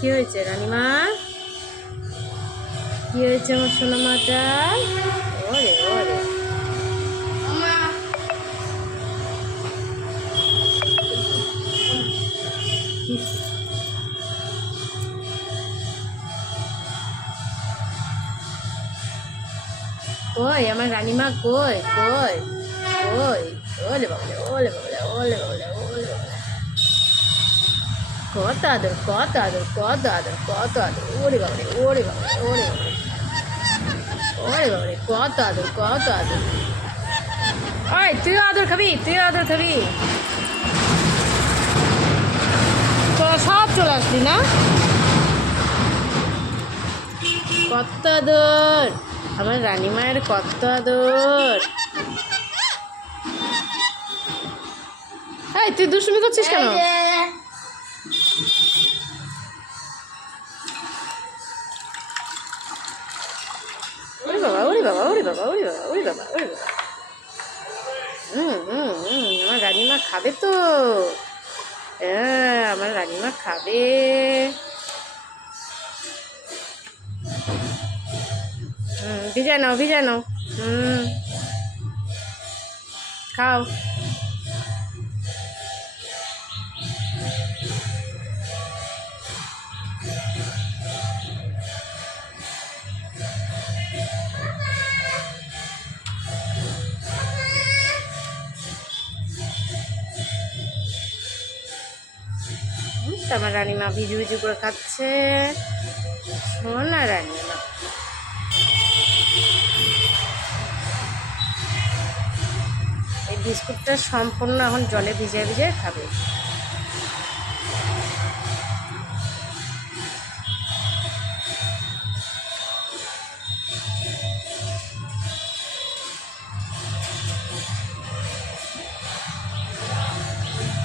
কি হয়েছে রানীমা? কি হয়েছে আমার সোনা মাটা? ওরে ওরে কই আমার রানীমা? কই কই কই? ওলে বাবলে ওলে বাবলে ওলে বাবলে ওলে বাবলে, কত আদর কত আদর কত আদর কত আদর, ওরে বাবরে ওরে বাবরে ওরে বাবরে ওরে বাবরে, কত আদর কত আদর। ওই তুইও আদর খাবি? তুইও আদর খাবি? তোরা সব চলে আসলি না? কত আদর আমার রানীমায়ের, কত আদর। এই তুই দুষ্টুমি করছিস কেন? ওরে বাবা ওরে বাবা ওরে বাবা ওরে বাবা ওরে বাবা ওরে বাবা। আমার রানীমা খাবে তো, হ্যাঁ আমার রানীমা খাবে। ভিজা নাও ভিজা নাও। খাও। আমার রানীমা ভিজু ভিজু করে খাচ্ছে, সোনা রানীমা। এই বিস্কুটটা সম্পূর্ণ এখন জলে ভিজিয়ে ভিজিয়ে খাবে।